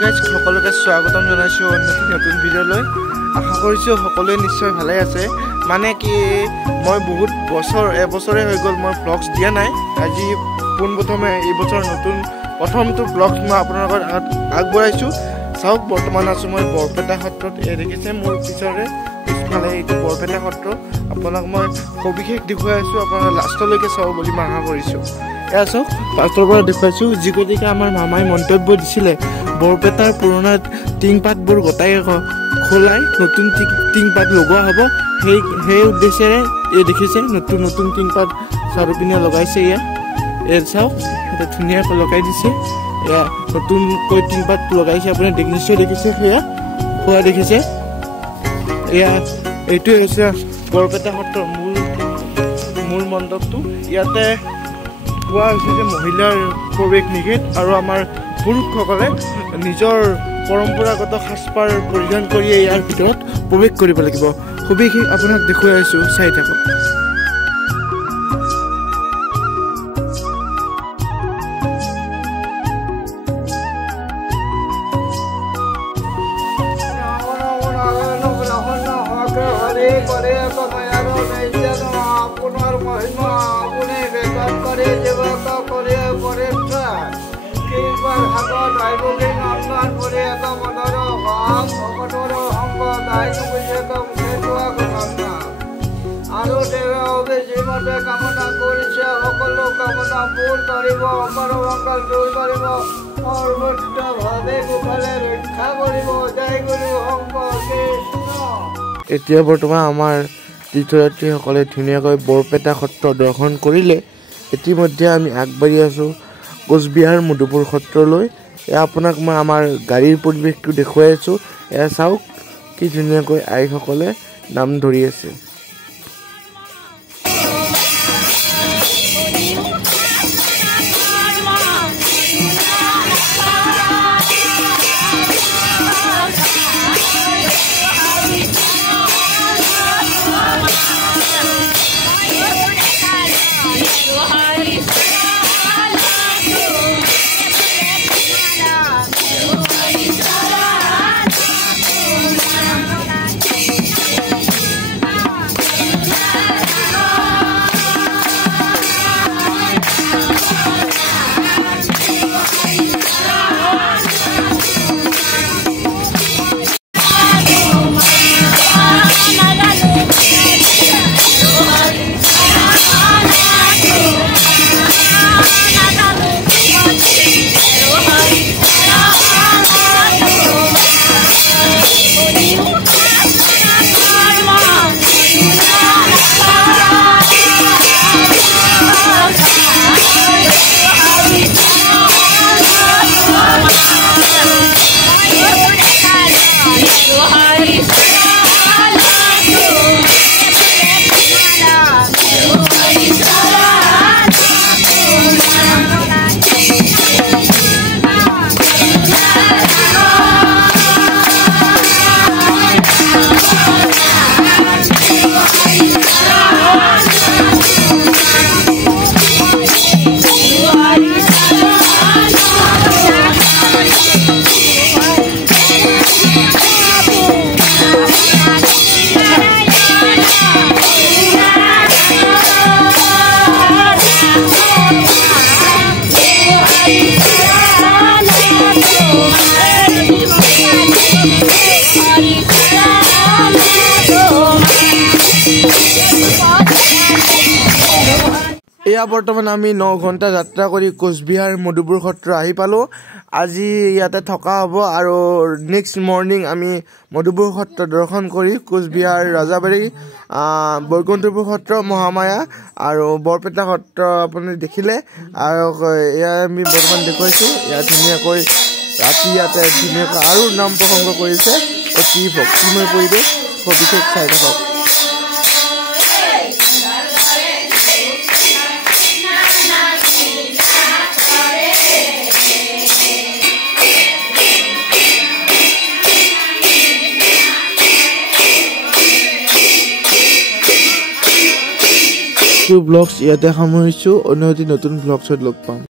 Guys সকলোকে স্বাগতম জনাইছোঁ অন্যটি নতুন ভিডিঅ'লৈ। আশা কৰিছোঁ সকলোৱে নিশ্চয় ভালে আছে। মানে কি মই বহুত এবছৰে হৈ গ'ল মই ব্লগছ দিয়া নাই। আজি পোনপ্ৰথমে এইবছৰ নতুন প্ৰথমটো ব্লগছ মই আপোনালোকৰ আগত আগবঢ়াইছোঁ। চাওক বৰ্তমান আছোঁ মই বৰপেটা সত্ৰত। দেখিছে মোৰ পিছৰে পিছফালে এইটো বৰপেটা সত্ৰ। আপোনাক মই সবিশেষ দেখুৱাই আছোঁ, আপোনালোকে লাষ্টলৈকে চাব বুলি মই আশা কৰিছোঁ। এয়া চাওক ফাৰ্ষ্টৰ পৰা দেখুৱাইছোঁ। যিগতিকে আমাৰ মামাই মন্তব্য দিছিলে বৰপেটাৰ পুৰণা টিংপাতবোৰ গোটাই খোলাই নতুন টিংপাত লগোৱা হ'ব। সেই উদ্দেশ্যেৰে দেখিছে নতুন নতুন টিংপাত চাৰিওপিনে লগাইছে। এয়া চাওক এটা ধুনীয়াকৈ লগাই দিছে। এয়া নতুনকৈ টিংপাত লগাইছে, আপুনি নিশ্চয় দেখিছে। সেয়া খোৱা দেখিছে। এয়া এইটোৱে হৈছে বৰপেটা সত্ৰৰ মূল মণ্ডপটো। ইয়াতে কোৱা হৈছে যে মহিলাৰ প্ৰৱেশ নিষেধ আৰু আমাৰ পুৰুষসকলে নিজৰ পৰম্পৰাগত সাজপাৰ পৰিধান কৰি ইয়াৰ ভিতৰত প্ৰৱেশ কৰিব লাগিব। সবিশেষ আপোনাক দেখুৱাই আছোঁ, চাই থাকক। আৰু দেৱে যিমতে কামনা কৰিছে সকলো কামনা পূৰ কৰিব, অমৰ মংগল দূৰ কৰিব, সৰ্বত্ৰভাৱে গোপালে ৰক্ষা কৰিব। জয় গুৰু শংকৰ কৃষ্ণ। এতিয়া বৰ্তমান আমাৰ তীৰ্থযাত্ৰীসকলে ধুনীয়াকৈ বৰপেটা সত্ৰ দৰ্শন কৰিলে। ইতিমধ্যে আমি আগবাঢ়ি আছোঁ কোচবিহাৰ মধুপুৰ সত্ৰলৈ। এয়া আপোনাক মই আমাৰ গাড়ীৰ পৰিৱেশটো দেখুৱাই আছোঁ। এয়া চাওক কি ধুনীয়াকৈ আইসকলে নাম ধৰি আছে। এয়া বৰ্তমান আমি 9 ঘণ্টা যাত্ৰা কৰি কোচবিহাৰ মধুপুৰ সত্ৰ আহি পালোঁ। আজি ইয়াতে থকা হ'ব আৰু নেক্সট মৰ্ণিং আমি মধুপুৰ সত্ৰ দৰ্শন কৰি কোচবিহাৰ ৰাজাবাৰী, বৈকুণ্ঠপুৰ সত্ৰ, মহামায়া আৰু বৰপেটা সত্ৰ আপুনি দেখিলে। আৰু এয়া আমি বৰ্তমান দেখুৱাইছোঁ। ইয়াত ধুনীয়াকৈ ৰাতি ইয়াতে ধুনীয়াকৈ আৰু নাম প্ৰসংগ কৰিছে। অতি ভক্তিময় পৰিৱেশ, সবিশেষ চাই থাকক। ব্লগছ ইয়াতে সামৰিছোঁ। অন্য এটি নতুন ব্লগছত লগ পাম।